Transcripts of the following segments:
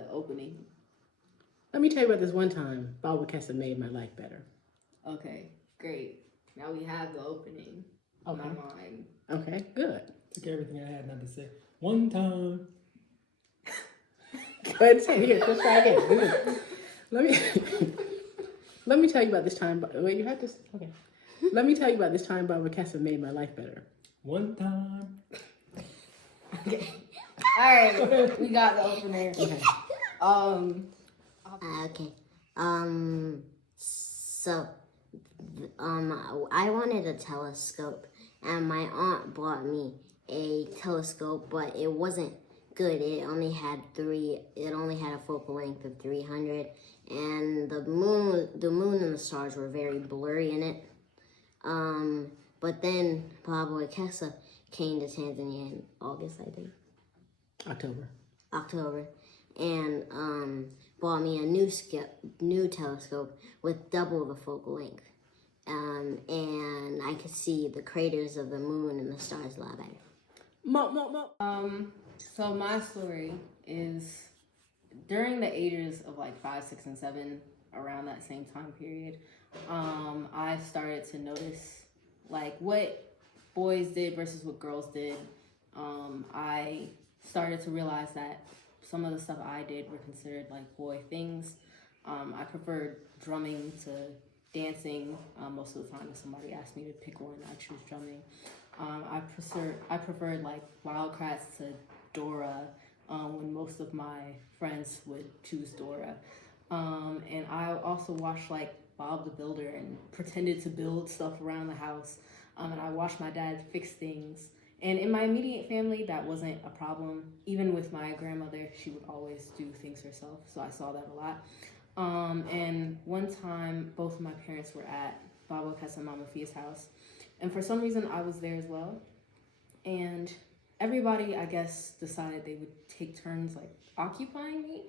the opening. Let me tell you about this one time Baba Kessa made my life better. Okay, great. Now we have the opening in my mind. Okay, good. Took everything I had not to say. One time. Go ahead and say it. Here, let's try again. Let me let me tell you about this time. Wait, you had this? Okay. Let me tell you about this time Baba Kessa made my life better. One time. Okay. All right, we got the opener. Okay. Okay. So, I wanted a telescope, and my aunt bought me a telescope, but it wasn't good. It only had a focal length of 300, and the moon and the stars were very blurry in it. But then Baba Kessa came to Tanzania in August, I think. October, and bought me a new telescope with double the focal length, and I could see the craters of the moon and the stars a lot better. So my story is during the ages of like 5, 6, and 7, around that same time period, I started to notice like what boys did versus what girls did. I started to realize that some of the stuff I did were considered like boy things. I preferred drumming to dancing. Most of the time, if somebody asked me to pick one, I choose drumming. I preferred like Wildcrats to Dora, when most of my friends would choose Dora. And I also watched like Bob the Builder and pretended to build stuff around the house. And I watched my dad fix things. And in my immediate family, that wasn't a problem. Even with my grandmother, she would always do things herself. So I saw that a lot. And one time, both of my parents were at Baba Kessa and Mama Fia's house. And for some reason, I was there as well. And everybody, I guess, decided they would take turns like occupying me.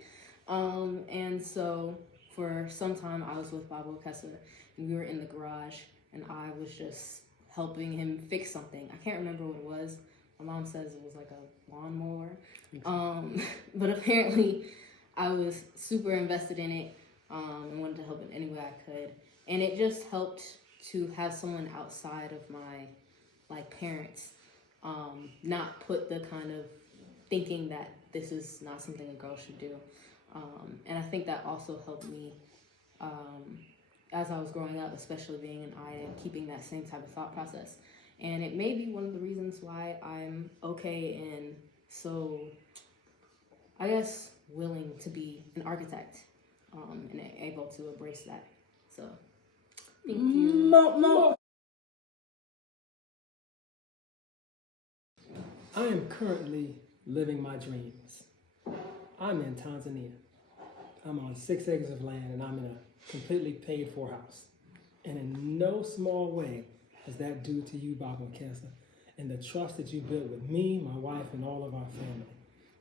And so for some time, I was with Baba Kessa, and we were in the garage, and I was just helping him fix something. I can't remember what it was. My mom says it was like a lawnmower. But apparently I was super invested in it, and wanted to help in any way I could. And it just helped to have someone outside of my like parents, not put the kind of thinking that this is not something a girl should do. And I think that also helped me as I was growing up, especially being an I and keeping that same type of thought process. And it may be one of the reasons why I'm okay and so, I guess, willing to be an architect, and able to embrace that. So, thank you. I am currently living my dreams. I'm in Tanzania. I'm on 6 acres of land, and I'm in a completely paid for house. And in no small way is that due to you, Baba Kessa, and the trust that you built with me, my wife, and all of our family.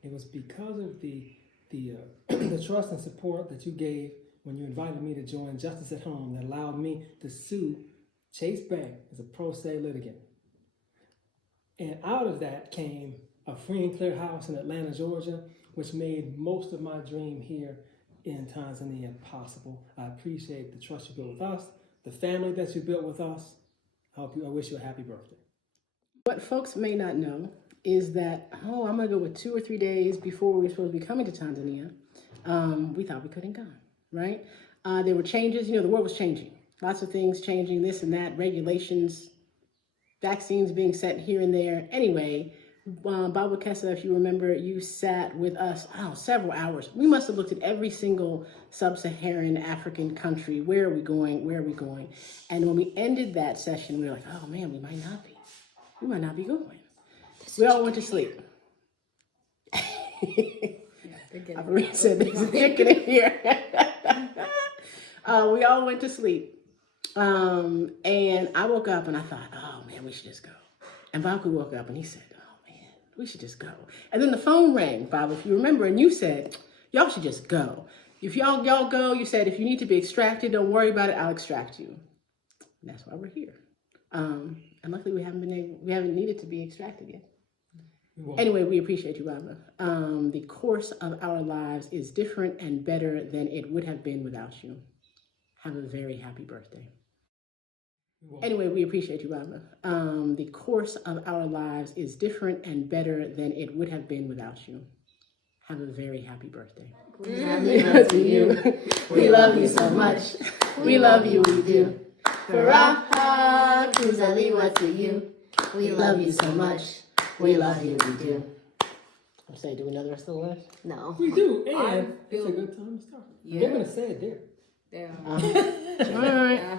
It was because of the trust and support that you gave when you invited me to join Justice at Home that allowed me to sue Chase Bank as a pro se litigant. And out of that came a free and clear house in Atlanta, Georgia, which made most of my dream here in Tanzania possible. I appreciate the trust you built with us, the family that you built with us. I wish you a happy birthday. What folks may not know is that, I'm going to go with 2 or 3 days before we were supposed to be coming to Tanzania. We thought we couldn't come, right? There were changes. The world was changing. Lots of things changing, this and that, regulations, vaccines being set here and there. Anyway, Baba Kessa, if you remember, you sat with us several hours. We must have looked at every single sub-Saharan African country. Where are we going? Where are we going? And when we ended that session, we were like, oh man, we might not be. We might not be going. We all went to sleep. I've said there's a chicken in here. We all went to sleep. And I woke up and I thought, oh man, we should just go. And Baku woke up and he said, oh man, we should just go. And then the phone rang, Bob, if you remember, and you said, y'all should just go. If y'all go, you said, if you need to be extracted, don't worry about it, I'll extract you. And that's why we're here. And luckily we haven't needed to be extracted yet. Anyway, we appreciate you, Baba. The course of our lives is different and better than it would have been without you. Have a very happy birthday. Anyway, we appreciate you, Baba. The course of our lives is different and better than it would have been without you. Have a very happy birthday. Happy birthday to you. We love you so much. We love you, we do. Faraha kuzaliwa to you. We love you so much. We love you, we do. I'm saying, do we know the rest of the list? No. We do, and I it's a feel- good time to start. Yeah. They're gonna say it there. Yeah. All right. Yeah.